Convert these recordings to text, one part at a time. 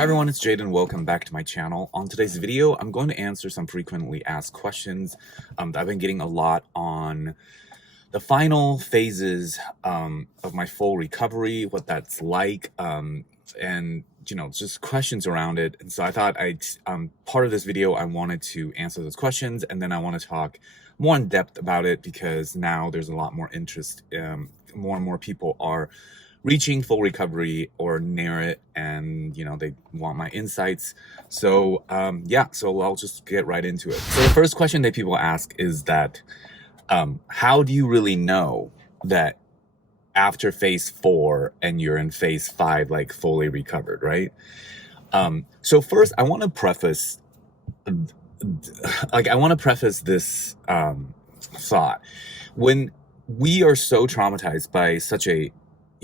Hi everyone, it's Jaden. Welcome back to my channel. On today's video, I'm going to answer some frequently asked questions that I've been getting a lot on the final phases of my full recovery, what that's like, and just questions around it. And so I thought part of this video, I wanted to answer those questions, and then I want to talk more in depth about it because now there's a lot more interest. More and more people are reaching full recovery or near it, and they want my insights. So so I'll just get right into it. So the first question that people ask is that how do you really know that after phase 4 and you're in phase 5 like fully recovered, right? So first I want to preface this thought. When we are so traumatized by such a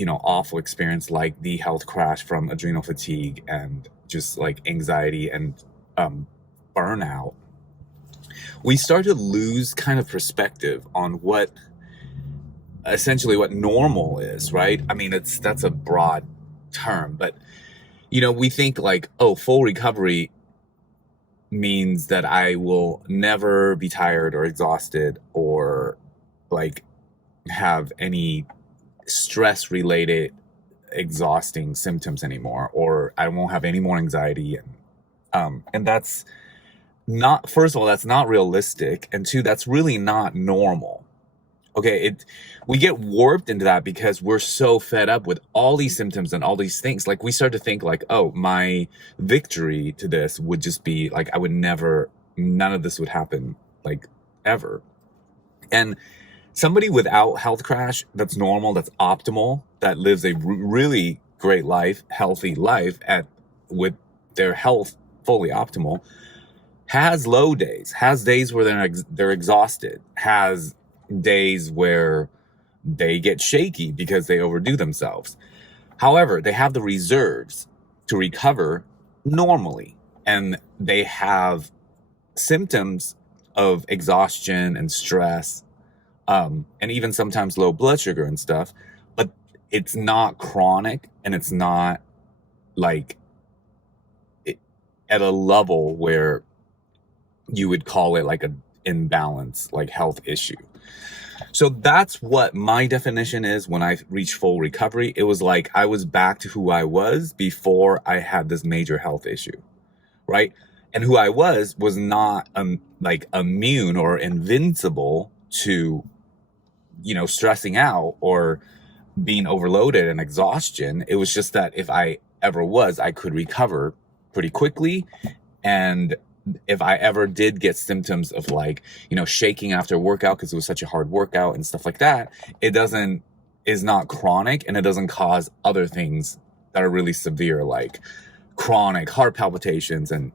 awful experience like the health crash from adrenal fatigue and just like anxiety and burnout, we start to lose kind of perspective on what normal is, right? I mean, that's a broad term, but we think like, oh, full recovery means that I will never be tired or exhausted or like have any stress related exhausting symptoms anymore, or I won't have any more anxiety, and that's not, first of all, that's not realistic, and two, that's really not normal. Okay, we get warped into that because we're so fed up with all these symptoms and all these things. Like we start to think like, oh, my victory to this would just be like I would never, none of this would happen like ever. And somebody without health crash, that's normal, that's optimal, that lives a really great life, healthy life with their health fully optimal, has low days, has days where they're exhausted, has days where they get shaky because they overdo themselves. However, they have the reserves to recover normally, and they have symptoms of exhaustion and stress, and even sometimes low blood sugar and stuff, but it's not chronic, and it's not like at a level where you would call it like an imbalance, like health issue. So that's what my definition is when I reach full recovery. It was like I was back to who I was before I had this major health issue, right? And who I was not like immune or invincible to stressing out or being overloaded and exhaustion. It was just that if I ever was, I could recover pretty quickly. And if I ever did get symptoms of like, shaking after workout because it was such a hard workout and stuff like that, is not chronic, and it doesn't cause other things that are really severe, like chronic heart palpitations and,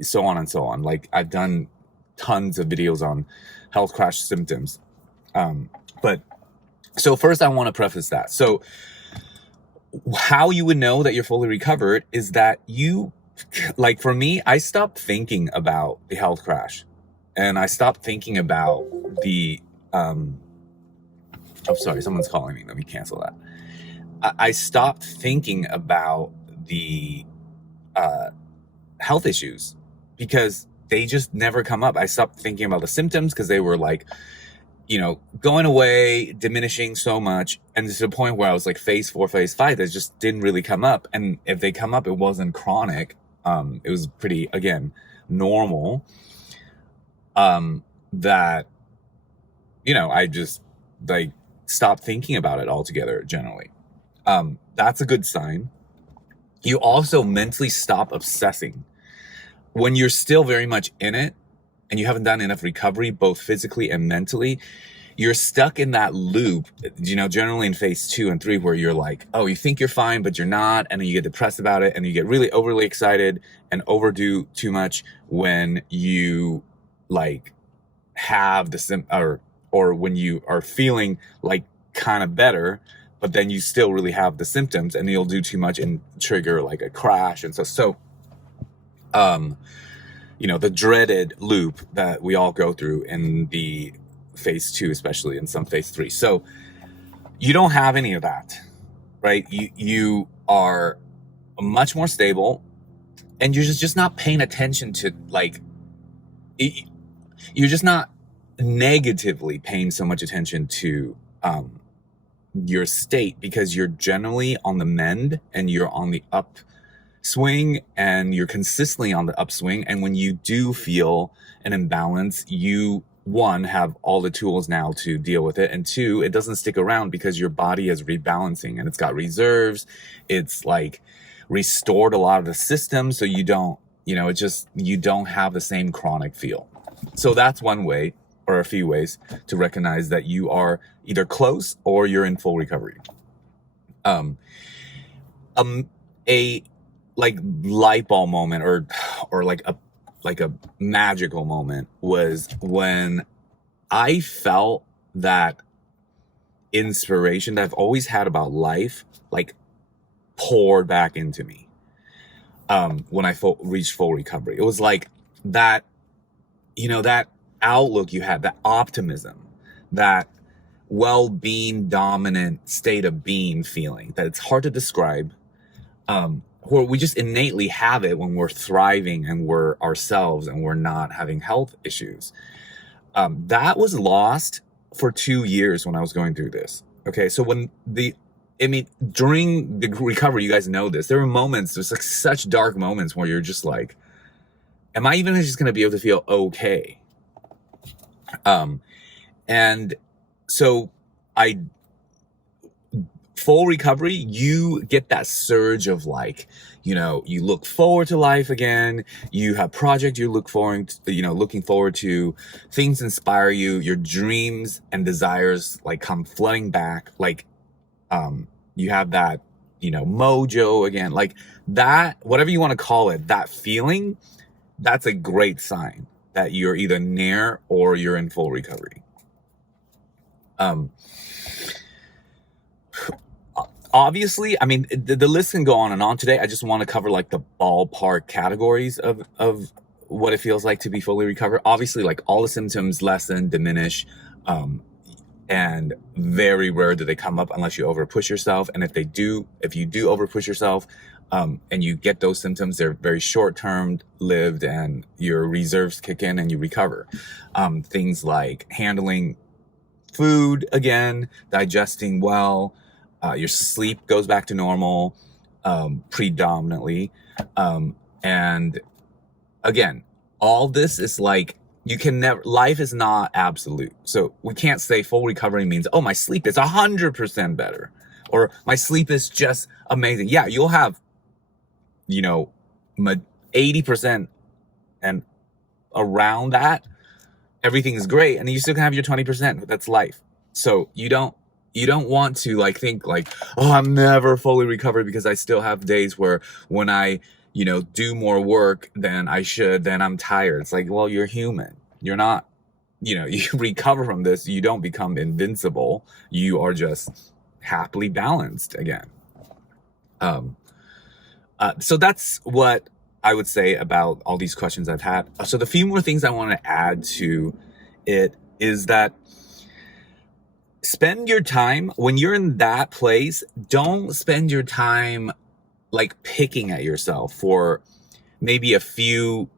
so on and so on. Like I've done tons of videos on health crash symptoms. But so first I want to preface that. So how you would know that you're fully recovered is that like for me, I stopped thinking about the health crash, and I stopped thinking about the, oh, sorry, someone's calling me. Let me cancel that. I stopped thinking about the health issues because they just never come up. I stopped thinking about the symptoms because they were like, going away, diminishing so much. And to the point where I was like phase 4, phase 5, they just didn't really come up. And if they come up, it wasn't chronic. It was pretty, again, normal. That, I just like stopped thinking about it altogether generally. That's a good sign. You also mentally stop obsessing. When you're still very much in it and you haven't done enough recovery, both physically and mentally, you're stuck in that loop, generally in phase 2 and 3, where you're like, oh, you think you're fine, but you're not. And then you get depressed about it, and you get really overly excited and overdo too much when you like have the or when you are feeling like kind of better, but then you still really have the symptoms, and you'll do too much and trigger like a crash. And so the dreaded loop that we all go through in the phase 2, especially in some phase 3. So you don't have any of that, right? You are much more stable, and you're just not paying attention to, like, you're just not negatively paying so much attention to your state, because you're generally on the mend and you're on the upswing and you're consistently on the upswing. And when you do feel an imbalance, you, one, have all the tools now to deal with it, and two, it doesn't stick around because your body is rebalancing and it's got reserves. It's like restored a lot of the systems, so you don't, it just, you don't have the same chronic feel. So that's one way, or a few ways, to recognize that you are either close or you're in full recovery. A like light bulb moment, or like a magical moment, was when I felt that inspiration that I've always had about life, like, poured back into me when I reached full recovery. It was like that, that outlook you had, that optimism, that well-being dominant state of being feeling that it's hard to describe, where we just innately have it when we're thriving and we're ourselves and we're not having health issues. That was lost for 2 years when I was going through this. Okay, so during the recovery, you guys know this, there were moments, there's like such dark moments where you're just like, am I even just going to be able to feel okay? And so full recovery, you get that surge of, like, you look forward to life again. You have projects you looking forward to. Things inspire you. Your dreams and desires, like, come flooding back. Like, you have that, mojo again, like that, whatever you want to call it, that feeling, that's a great sign that you're either near or you're in full recovery. Obviously, the list can go on and on today. I just want to cover, like, the ballpark categories of what it feels like to be fully recovered. Obviously, like, all the symptoms lessen, diminish, and very rare do they come up unless you over push yourself. And if you do over push yourself, and you get those symptoms, they're very short-term lived, and your reserves kick in and you recover. Things like handling food again, digesting well, your sleep goes back to normal, predominantly. And again, all this is like, life is not absolute. So we can't say full recovery means, oh, my sleep is 100% better, or my sleep is just amazing. Yeah, you'll have, 80% and around that, everything is great, and you still can have your 20%. That's life. So you don't want to, like, think like, oh, I'm never fully recovered because I still have days where when I do more work than I should, then I'm tired. It's like, well, you're human. You're not, you recover from this. You don't become invincible. You are just happily balanced again. So that's what I would say about all these questions I've had. So the few more things I want to add to it is that spend your time, when you're in that place, don't spend your time, like, picking at yourself for maybe a few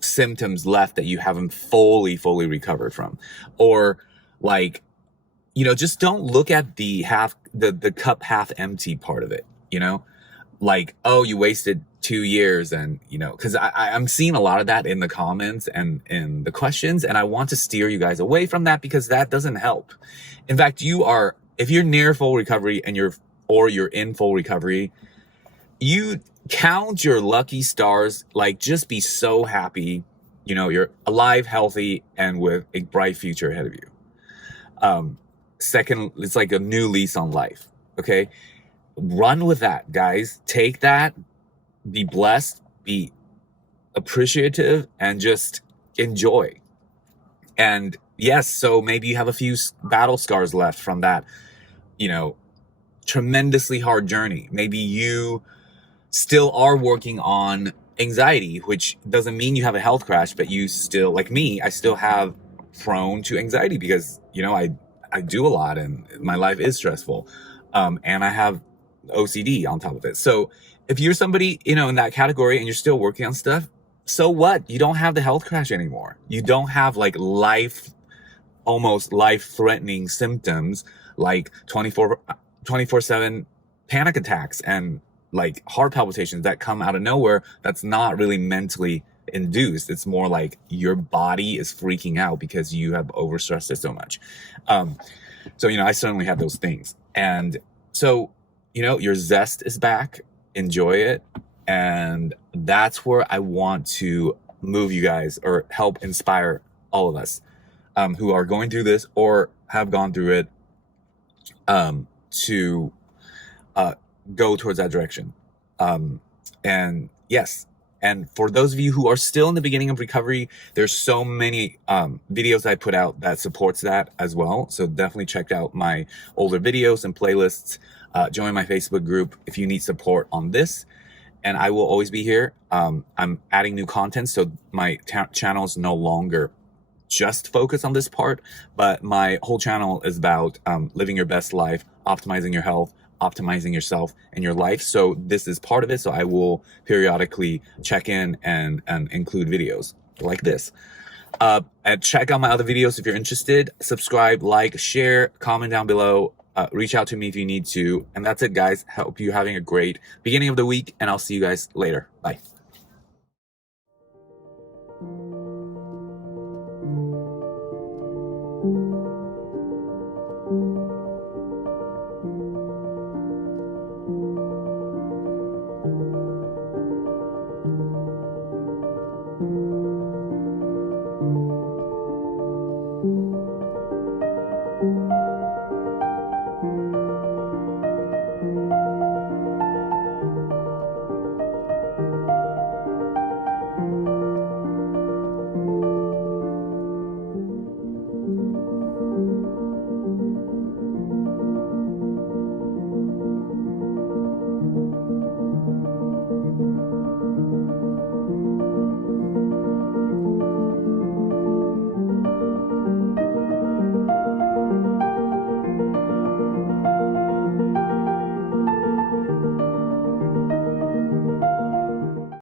symptoms left that you haven't fully recovered from, or, like, just don't look at the cup half empty part of it, like, oh, you wasted 2 years, and because I'm seeing a lot of that in the comments and in the questions, and I want to steer you guys away from that, because that doesn't help. In fact, if you're near full recovery and you're in full recovery, you count your lucky stars, like, just be so happy, you're alive, healthy, and with a bright future ahead of you. Second, it's like a new lease on life. Okay, run with that, guys. Take that, be blessed, be appreciative, and just enjoy. And yes, so maybe you have a few battle scars left from that, tremendously hard journey. Maybe you still are working on anxiety, which doesn't mean you have a health crash, but you still, like me, I still have prone to anxiety because, I do a lot and my life is stressful. And I have OCD on top of it. So if you're somebody, you know, in that category and you're still working on stuff, so what? You don't have the health crash anymore. You don't have like almost life-threatening symptoms like 24/7 panic attacks and like heart palpitations that come out of nowhere. That's not really mentally induced. It's more like your body is freaking out because you have overstressed it so much. So, you know, I certainly have those things. And so, you know, your zest is back. Enjoy it. And that's where I want to move you guys, or help inspire all of us who are going through this or have gone through it, to go towards that direction. And yes, and for those of you who are still in the beginning of recovery, there's so many videos I put out that supports that as well. So definitely check out my older videos and playlists. Join my Facebook group if you need support on this. And I will always be here. I'm adding new content, so my channel is no longer just focused on this part, but my whole channel is about living your best life, optimizing your health, optimizing yourself and your life. So this is part of it. So I will periodically check in and include videos like this. And check out my other videos if you're interested. Subscribe, like, share, comment down below. Reach out to me if you need to. And that's it, guys. Hope you're having a great beginning of the week, and I'll see you guys later. Bye.